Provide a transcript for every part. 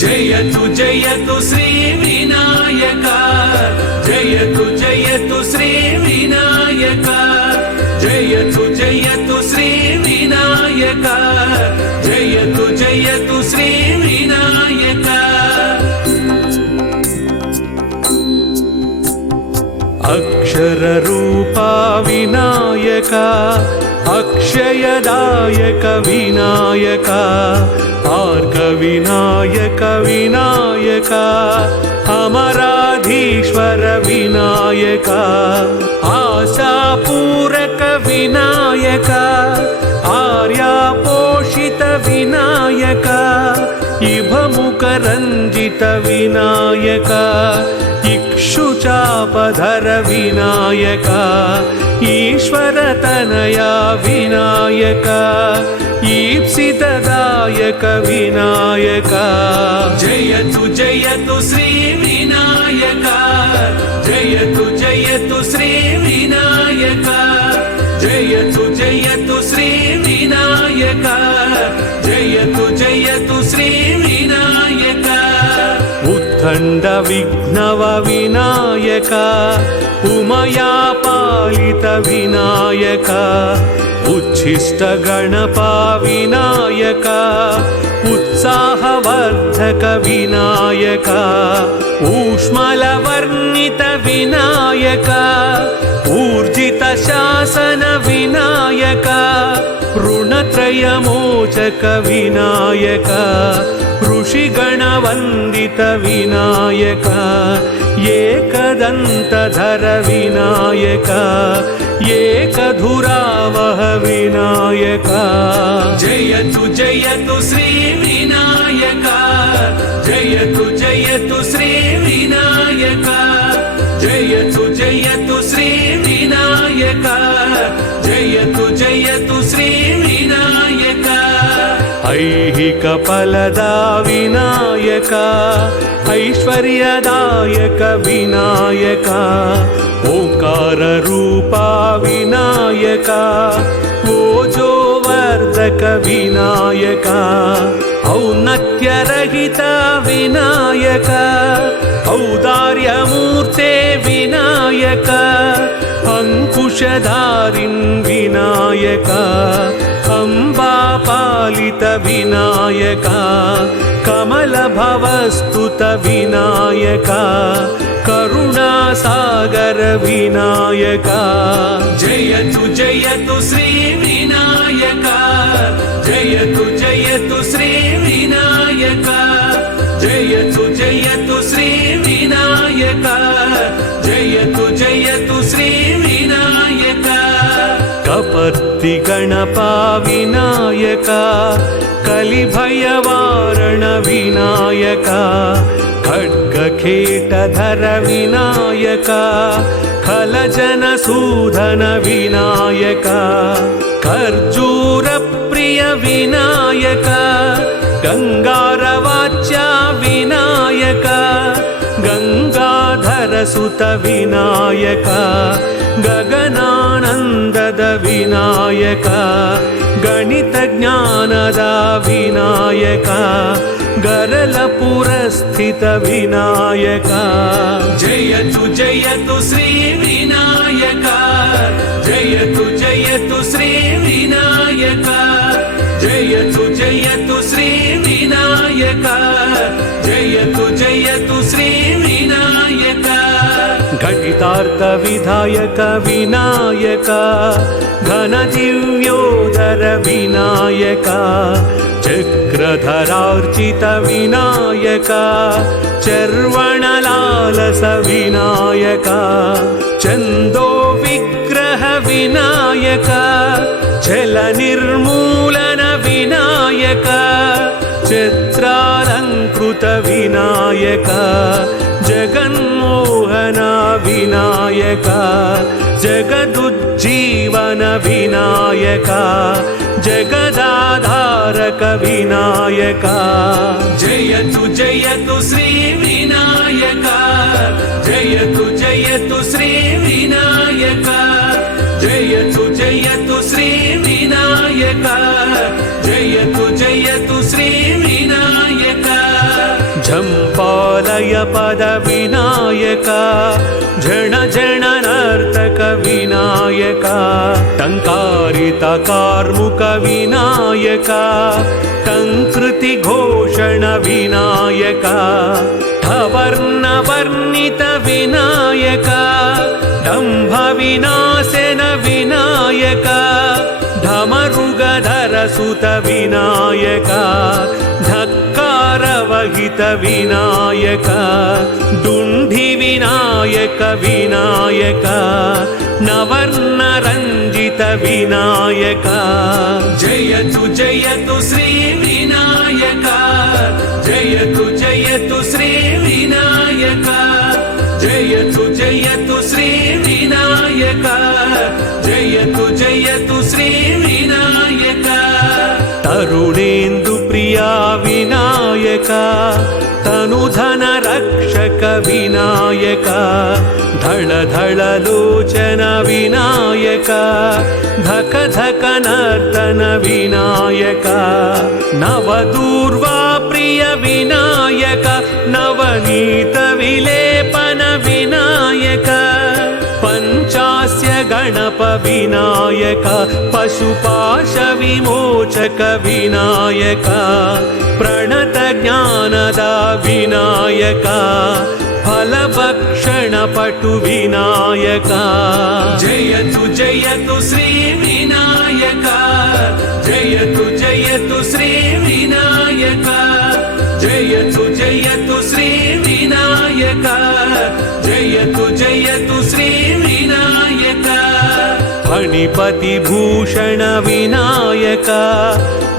జయతు జయతు శ్రీ వినాయక జయతు జయతు శ్రీ వినాయక జయతు జయతు శ్రీ వినాయక జయతు జయతు శ్రీ వినాయక అక్షర రూపా వినాయక అక్షయదాయక వినాయక ఆర్క వినాయక వినాయక అమరాధీశ్వర వినాయక ఆశాపూరక వినాయక ఆర్యాపోషిత వినాయక ఇభముఖరంజిత వినాయక ఇక్షుచాపధర వినాయక ఈశ్వరతనయా వినాయక ఈప్సితదాయక వినాయక జయతు జయతు శ్రీ వినాయక జయతు జయతు శ్రీ వినాయక జయతు జయతు శ్రీ వినాయక జయతు జయతు శ్రీ వినాయక ఉత్కంఠ విఘ్నవ వినాయక ఉమయా పాలిత వినాయక ఉచ్ఛిష్ట గణపా వినాయక ఉత్సాహవర్ధక వినాయక ఊష్మలవర్ణిత వినాయక ఊర్జిత శాసన వినాయక ऋणत्रयमोचक विनायक ऋषिगणवन्दित विनायक एकदन्तधर विनायक एकदुरावह विनायक जयतु जयतु श्री विनायक जयतु जयतु श्री विनायक जयतु जयतु श्री विनायक जयतु जयतु श्री विनायक ऐहिक फलदा विनायक ऐश्वर्यदायक विनायक ओंकार रूपा विनायक ओजोवर्धक विनायक औन्नत्यरहित विनायक औदार्यमूर्ते विनायक अंकुशधारिन् विनायक अम्बापालित विनायक कमलभवस्तुत विनायक करुणासागर विनायक जयतु जयतु श्री विनायक जयतु जयतु श्री विनायक जयतु जयतु श्री विनायक जयतु जयतु श्री विनायक कपर्ति गणपा विनायक कलिभयवारण विनायक खड्गखेटधर विनायक खलजनसूदन विनायक खर्जूरप्रिय विनायक गंगारवाच्या विनायक गंगाधरसुत विनायक गगनानंदद विनायक गणितज्ञानद विनायक गरलपुरस्थित विनायक जयतु जयतु श्री विनायक जयतु जयतु श्री विनायक जयतु जयतु श्री विनायक जयतु जयतु श्री विनायक घटितार्थ विधायक विनायक घनदिव्योदर विनायक चक्रधरार्चित विनायक चर्वणलालस विनायक चन्दो विग्रह विनायक जलनिर्मूलन विनायक चित्रालङ्कृत विनायक जगन्मोहन विनायक जगदुज्जीवन विनायक जगदाधारक विनायक जयतु जयतु श्री विनायक जयतु जयतु श्री विनायक जयतु जयतु श्री विनायक जयतु जयतु श्री विनायक झम्पालय पद विनायक झण झण नर्तक विनायक टङ्कारित कार्मुक विनायक टङ्कृति घोषण विनायक ठवर्ण वर्णित विनायक दम्भ विनाशन विनायक ढमरुगधर सुत विनायक ढक्कारवहित विनायक दुण्डि विनायक विनायक नवर्ण रञ्जित विनायक जयतु श्री विनायक जयतु श्री विनायक जयतु श्री विनायक जयतु श्री विनायक तरुणेन्दु प्रिया विनायक तनुधन रक्षक विनायक धळ धळ लोचन विनायक धक धक नर्तन विनायक नवदूर्वा प्रिय विनायक नवनीत विलेपन विनायक पञ्चास्य गणप विनायक पशुपाश विमोचक विनायक प्रणत ज्ञानद विनायक फलभक्षण पटु विनायक जयतु श्री विनायक जयतु श्री विनायक जयतु श्री विनायक जयतु श्री विनायक फणिपति भूषण विनायक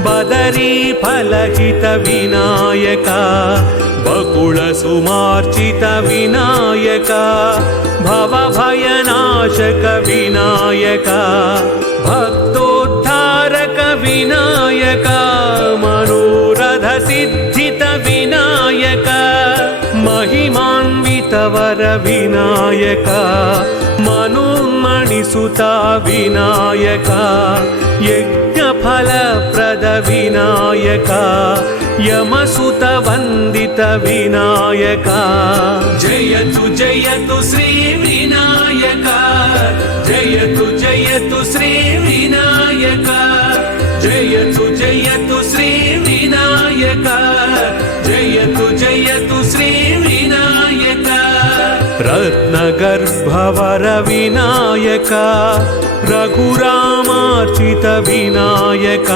बदरी फलहित विनायक बकुल सुमार्चित विनायक भवभयनाशक विनायक भक्तोद्धारक विनायक मनोरथ सिद्धित विनायक महिमान्वित वर विनायक मनोन्मणिसुता विनायक यज्ञफलप्रद विनायक यमसुत वन्दित विनायक जयतु श्री विनायक जयतु श्री विनायक जयतु श्री विनायक जयतु श्री विनायक रत्नगर्भवर विनायक रघुरामार्चित विनायक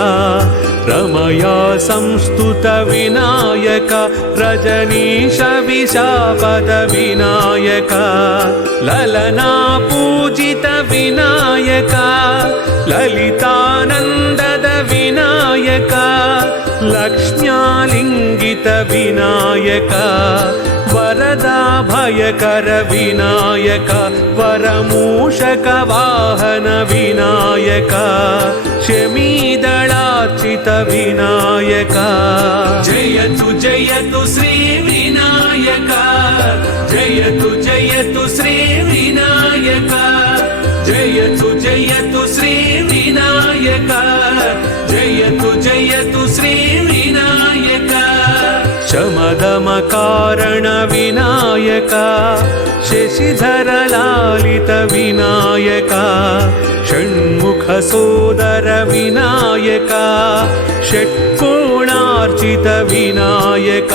रमया संस्तुत विनायक रजनीश विशापद विनायक ललना पूजित विनायक ललितानन्दद विनायक लक्ष्म्यालिङ्गित विनायक वरदाभयकर विनायक वरमूषक वाहन विनायक शमीदलार्चित विनायक जयतु श्री विनायक जयतु श्री विनायक जयतु श्री विनायक जयतु श्री विनायक शमदम कारण विनायक शशिधर लालित विनायक षण्मुख सोदर विनायक षट्कोणार्चित विनायक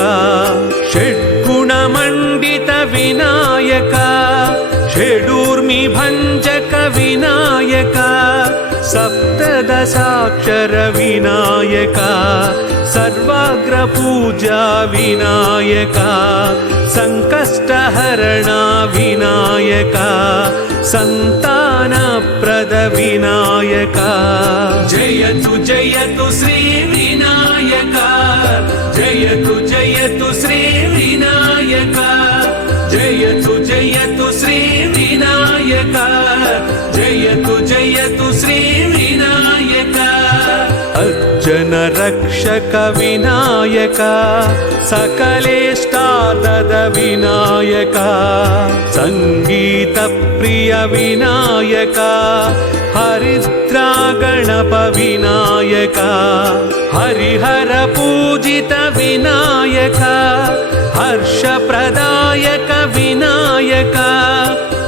षड्गुणमण्डित विनायक षडूर्मि भञ्जक विनायक सप्तदशाक्षर विनायक सर्वाग्र पूजा विनायक संकष्टहरण विनायक संतानप्रद विनायक जयतु श्री विनायक जयतु श्री विनायक जयतु श्री विनायक जयतु श्री विनायक अज्जन रक्षक विनायक सकलेष्टादद विनायक संगीत प्रिय विनायक हरिद्रा गणप विनायक हरिहर पूजित विनायक हर्षप्रदायक विनायक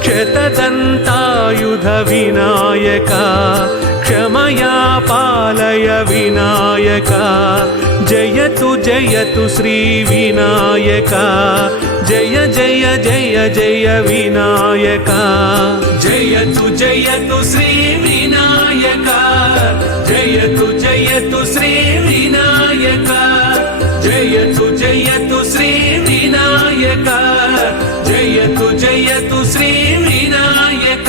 क्षतदन्तायुध विनायक क्षमया पालय विनायक जयतु जयतु श्री विनायक जय जय जय जय विनायक जयतु जयतु श्री विनायक जयतु जयतु श्री विनायक जयतु जयतु श्री विनायक जयतु जयतु श्री विनायक